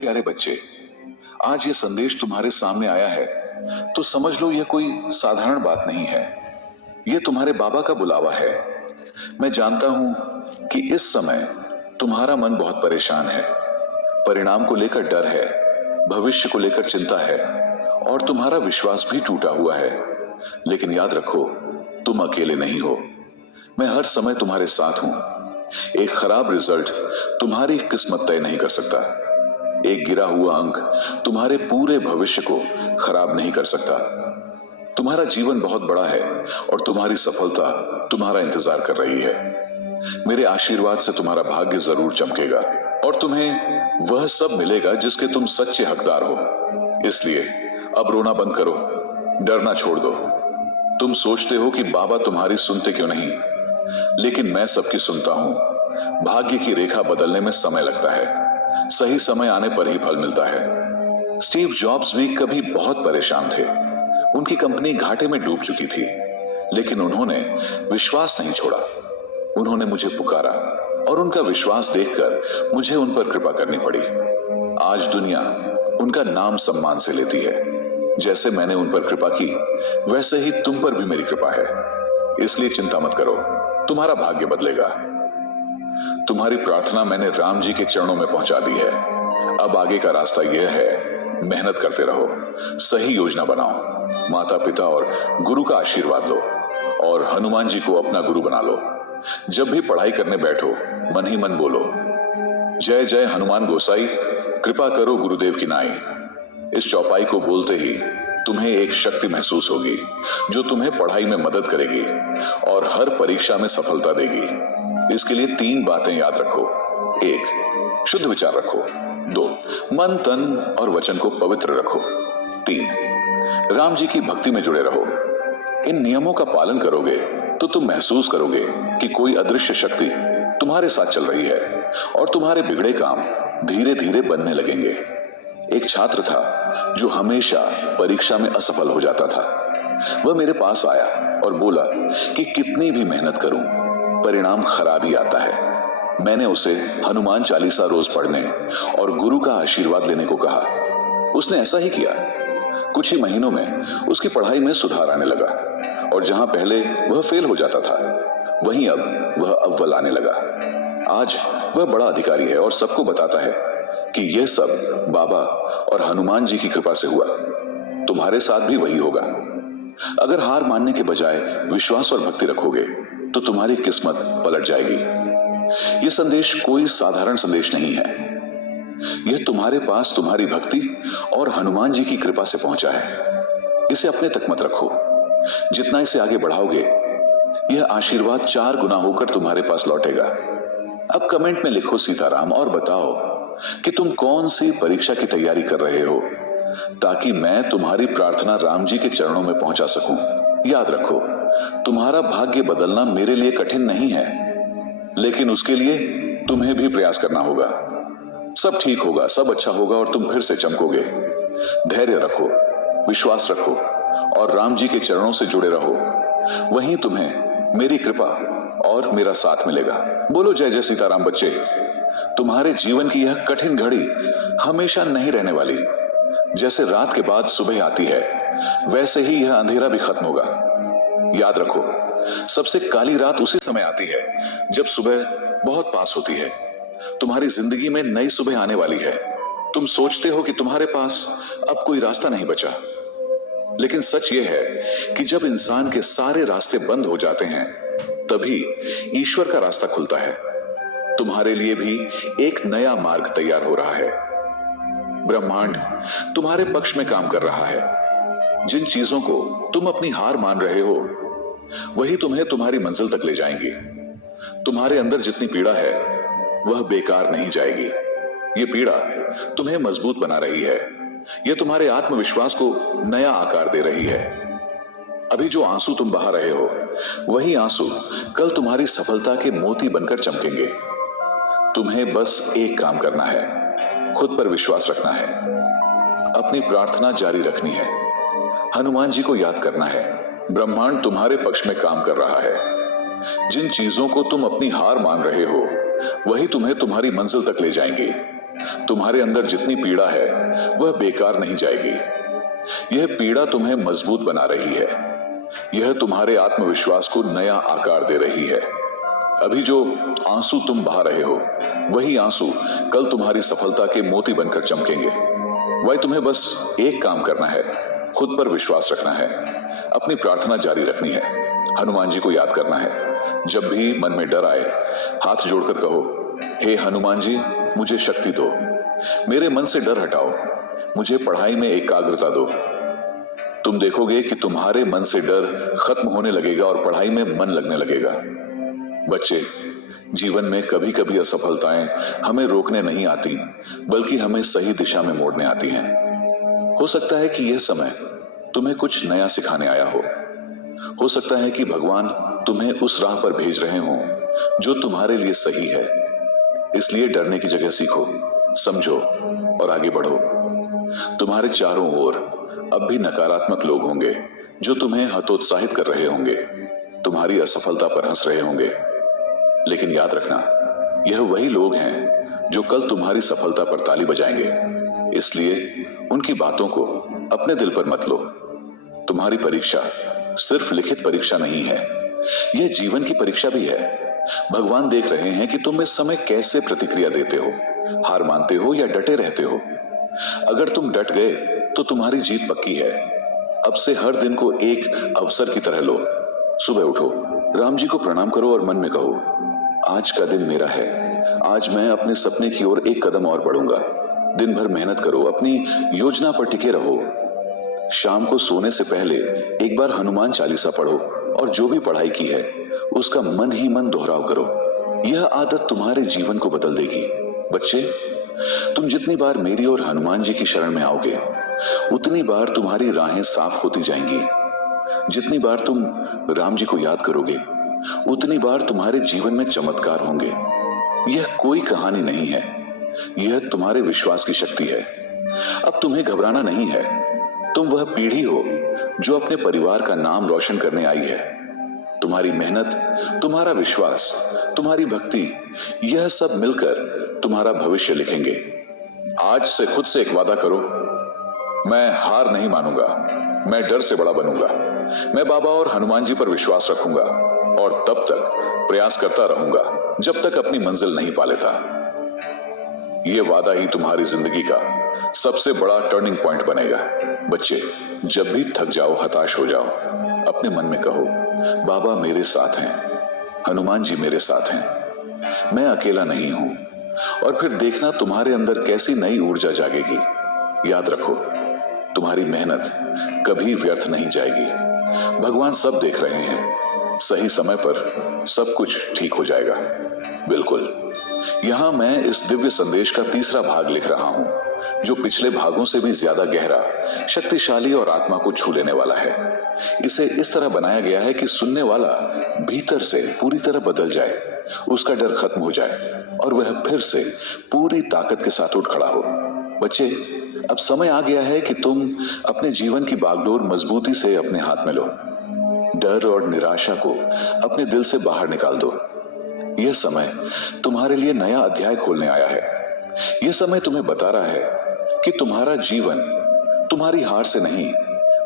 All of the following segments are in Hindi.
प्यारे बच्चे, आज ये संदेश तुम्हारे सामने आया है तो समझ लो यह कोई साधारण बात नहीं है। यह तुम्हारे बाबा का बुलावा है। मैं जानता हूं कि इस समय तुम्हारा मन बहुत परेशान है। परिणाम को लेकर डर है, भविष्य को लेकर चिंता है और तुम्हारा विश्वास भी टूटा हुआ है। लेकिन याद रखो, तुम अकेले नहीं हो। मैं हर समय तुम्हारे साथ हूं। एक खराब रिजल्ट तुम्हारी किस्मत तय नहीं कर सकता। एक गिरा हुआ अंक तुम्हारे पूरे भविष्य को खराब नहीं कर सकता। तुम्हारा जीवन बहुत बड़ा है और तुम्हारी सफलता तुम्हारा इंतजार कर रही है। मेरे आशीर्वाद से तुम्हारा भाग्य जरूर चमकेगा और तुम्हें वह सब मिलेगा जिसके तुम सच्चे हकदार हो। इसलिए अब रोना बंद करो, डरना छोड़ दो। तुम सोचते हो कि बाबा तुम्हारी सुनते क्यों नहीं, लेकिन मैं सबकी सुनता हूं। भाग्य की रेखा बदलने में समय लगता है, सही समय आने पर ही फल मिलता है। स्टीव जॉब्स भी कभी बहुत परेशान थे। उनकी कंपनी घाटे में डूब चुकी थी, लेकिन उन्होंने विश्वास नहीं छोड़ा। उन्होंने मुझे पुकारा और उनका विश्वास देखकर मुझे उन पर कृपा करनी पड़ी। आज दुनिया उनका नाम सम्मान से लेती है। जैसे मैंने उन पर कृपा की, वैसे ही तुम पर भी मेरी कृपा है। इसलिए चिंता मत करो, तुम्हारा भाग्य बदलेगा। तुम्हारी प्रार्थना मैंने राम जी के चरणों में पहुंचा दी है। अब आगे का रास्ता यह है, मेहनत करते रहो, सही योजना बनाओ, माता पिता और गुरु का आशीर्वाद लो और हनुमान जी को अपना गुरु बना लो। जब भी पढ़ाई करने बैठो, मन ही मन बोलो, जय जय हनुमान गोसाई, कृपा करो गुरुदेव की नाई। इस चौपाई को बोलते ही तुम्हें एक शक्ति महसूस होगी जो तुम्हें पढ़ाई में मदद करेगी और हर परीक्षा में सफलता देगी। इसके लिए 3 बातें याद रखो। 1, शुद्ध विचार रखो। 2, मन तन और वचन को पवित्र रखो। 3, राम जी की भक्ति में जुड़े रहो। इन नियमों का पालन करोगे तो तुम महसूस करोगे कि कोई अदृश्य शक्ति तुम्हारे साथ चल रही है और तुम्हारे बिगड़े काम धीरे धीरे बनने लगेंगे। एक छात्र था जो हमेशा परीक्षा में असफल हो जाता था। वह मेरे पास आया और बोला कि कितनी भी मेहनत करूं, परिणाम खराब ही आता है। मैंने उसे हनुमान चालीसा रोज पढ़ने और गुरु का आशीर्वाद लेने को कहा। उसने ऐसा ही किया। कुछ ही महीनों में उसकी पढ़ाई में सुधार आने लगा और जहां पहले वह फेल हो जाता था, वहीं अब वह अव्वल आने लगा। आज वह बड़ा अधिकारी है और सबको बताता है कि यह सब बाबा और हनुमान जी की कृपा से हुआ। तुम्हारे साथ भी वही होगा। अगर हार मानने के बजाय विश्वास और भक्ति रखोगे तो तुम्हारी किस्मत पलट जाएगी। यह संदेश कोई साधारण संदेश नहीं है। यह तुम्हारे पास तुम्हारी भक्ति और हनुमान जी की कृपा से पहुंचा है। इसे अपने तक मत रखो। जितना इसे आगे बढ़ाओगे, यह आशीर्वाद 4 गुना होकर तुम्हारे पास लौटेगा। अब कमेंट में लिखो सीताराम और बताओ कि तुम कौन सी परीक्षा की तैयारी कर रहे हो, ताकि मैं तुम्हारी प्रार्थना राम जी के चरणों में पहुंचा सकूं। याद रखो, तुम्हारा भाग्य बदलना मेरे लिए कठिन नहीं है, लेकिन उसके लिए तुम्हें भी प्रयास करना होगा। सब ठीक होगा, सब अच्छा होगा और तुम फिर से चमकोगे। धैर्य रखो, विश्वास रखो और राम जी के चरणों से जुड़े रहो। वहीं तुम्हें मेरी कृपा और मेरा साथ मिलेगा। बोलो जय जय सीताराम बच्चे। तुम्हारे जीवन की यह कठिन घड़ी हमेशा नहीं रहने वाली। जैसे रात के बाद सुबह आती है, वैसे ही यह अंधेरा भी खत्म होगा। याद रखो, सबसे काली रात उसी समय आती है जब सुबह बहुत पास होती है। तुम्हारी जिंदगी में नई सुबह आने वाली है। तुम सोचते हो कि तुम्हारे पास अब कोई रास्ता नहीं बचा, लेकिन सच यह है कि जब इंसान के सारे रास्ते बंद हो जाते हैं, तभी ईश्वर का रास्ता खुलता है। तुम्हारे लिए भी एक नया मार्ग तैयार हो रहा है। ब्रह्मांड तुम्हारे पक्ष में काम कर रहा है। जिन चीजों को तुम अपनी हार मान रहे हो, वही तुम्हें तुम्हारी मंजिल तक ले जाएंगी। तुम्हारे अंदर जितनी पीड़ा है, वह बेकार नहीं जाएगी। ये पीड़ा तुम्हें मजबूत बना रही है। यह तुम्हारे आत्मविश्वास को नया आकार दे रही है। अभी जो आंसू तुम बहा रहे हो, वही आंसू कल तुम्हारी सफलता के मोती बनकर चमकेंगे। तुम्हें बस एक काम करना है, खुद पर विश्वास रखना है, अपनी प्रार्थना जारी रखनी है, हनुमान जी को याद करना है। ब्रह्मांड तुम्हारे पक्ष में काम कर रहा है। जिन चीजों को तुम अपनी हार मान रहे हो, वही तुम्हें तुम्हारी मंजिल तक ले जाएंगी। तुम्हारे अंदर जितनी पीड़ा है वह बेकार नहीं जाएगी। यह पीड़ा तुम्हें मजबूत बना रही है। यह तुम्हारे आत्मविश्वास को नया आकार दे रही है। अभी जो आंसू तुम बहा रहे हो, वही आंसू कल तुम्हारी सफलता के मोती बनकर चमकेंगे। वही तुम्हें बस एक काम करना है, खुद पर विश्वास रखना है, अपनी प्रार्थना जारी रखनी है, हनुमान जी को याद करना है। जब भी मन में डर आए, हाथ जोड़कर कहो, हे हनुमान जी, मुझे शक्ति दो, मेरे मन से डर हटाओ, मुझे पढ़ाई में एकाग्रता दो। तुम देखोगे कि तुम्हारे मन से डर खत्म होने लगेगा और पढ़ाई में मन लगने लगेगा। बच्चे, जीवन में कभी कभी असफलताएं हमें रोकने नहीं आती, बल्कि हमें सही दिशा में मोड़ने आती हैं। हो सकता है कि यह समय तुम्हें कुछ नया सिखाने आया हो सकता है कि भगवान तुम्हें उस राह पर भेज रहे हों जो तुम्हारे लिए सही है। इसलिए डरने की जगह सीखो, समझो और आगे बढ़ो। तुम्हारे चारों ओर अब भी नकारात्मक लोग होंगे जो तुम्हें हतोत्साहित कर रहे होंगे, तुम्हारी असफलता पर हंस रहे होंगे। लेकिन याद रखना, यह वही लोग हैं जो कल तुम्हारी सफलता पर ताली बजाएंगे। इसलिए उनकी बातों को अपने दिल पर मत लो। तुम्हारी परीक्षा सिर्फ लिखित परीक्षा नहीं है, यह जीवन की परीक्षा भी है। भगवान देख रहे हैं कि तुम इस समय कैसे प्रतिक्रिया देते हो, हार मानते हो या डटे रहते हो। अगर तुम डट गए तो तुम्हारी जीत पक्की है। अब से हर दिन को एक अवसर की तरह लो। सुबह उठो, राम जी को प्रणाम करो और मन में कहो, आज का दिन मेरा है, आज मैं अपने सपने की ओर एक कदम और बढ़ूंगा। दिन भर मेहनत करो, अपनी योजना पर टिके रहो। शाम को सोने से पहले एक बार हनुमान चालीसा पढ़ो और जो भी पढ़ाई की है उसका मन ही मन दोहराव करो। यह आदत तुम्हारे जीवन को बदल देगी। बच्चे, तुम जितनी बार मेरी और हनुमान जी की शरण में आओगे, उतनी बार तुम्हारी राहें साफ होती जाएंगी। जितनी बार तुम राम जी को याद करोगे, उतनी बार तुम्हारे जीवन में चमत्कार होंगे। यह कोई कहानी नहीं है, यह तुम्हारे विश्वास की शक्ति है। अब तुम्हें घबराना नहीं है। तुम वह पीढ़ी हो जो अपने परिवार का नाम रोशन करने आई है। तुम्हारी मेहनत, तुम्हारा विश्वास, तुम्हारी भक्ति, यह सब मिलकर तुम्हारा भविष्य लिखेंगे। आज से खुद से एक वादा करो, मैं हार नहीं मानूंगा, मैं डर से बड़ा बनूंगा, मैं बाबा और हनुमान जी पर विश्वास रखूंगा और तब तक प्रयास करता रहूंगा जब तक अपनी मंजिल नहीं पा लेता। यह वादा ही तुम्हारी जिंदगी का सबसे बड़ा टर्निंग पॉइंट बनेगा। बच्चे, जब भी थक जाओ, हताश हो जाओ, अपने मन में कहो, बाबा मेरे साथ हैं, हनुमान जी मेरे साथ हैं, मैं अकेला नहीं हूं। और फिर देखना तुम्हारे अंदर कैसी नई ऊर्जा जागेगी। याद रखो, तुम्हारी मेहनत कभी व्यर्थ नहीं जाएगी। भगवान सब देख रहे हैं, सही समय पर सब कुछ ठीक हो जाएगा। बिल्कुल। यहां मैं इस दिव्य संदेश का तीसरा भाग लिख रहा हूं, जो पिछले भागों से भी ज्यादा गहरा, शक्तिशाली और आत्मा को छू लेने वाला है। इसे इस तरह बनाया गया है कि सुनने वाला भीतर से पूरी तरह बदल जाए, उसका डर खत्म हो जाए और वह फिर से पूरी ताकत के साथ उठ खड़ा हो। बच्चे, अब समय आ गया है कि तुम अपने जीवन की बागडोर मजबूती से अपने हाथ में लो। डर और निराशा को अपने दिल से बाहर निकाल दो। यह समय तुम्हारे लिए नया अध्याय खोलने आया है। यह समय तुम्हें बता रहा है कि तुम्हारा जीवन तुम्हारी हार से नहीं,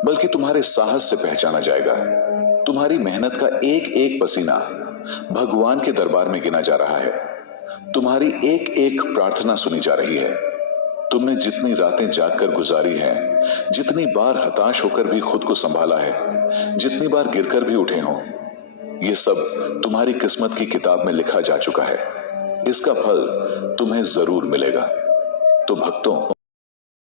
बल्कि तुम्हारे साहस से पहचाना जाएगा। तुम्हारी मेहनत का एक एक पसीना भगवान के दरबार में गिना जा रहा है। तुम्हारी एक एक प्रार्थना सुनी जा रही है। तुमने जितनी रातें जागकर गुजारी हैं, जितनी बार हताश होकर भी खुद को संभाला है, जितनी बार गिरकर भी उठे हो, यह सब तुम्हारी किस्मत की किताब में लिखा जा चुका है। इसका फल तुम्हें जरूर मिलेगा। तो भक्तों,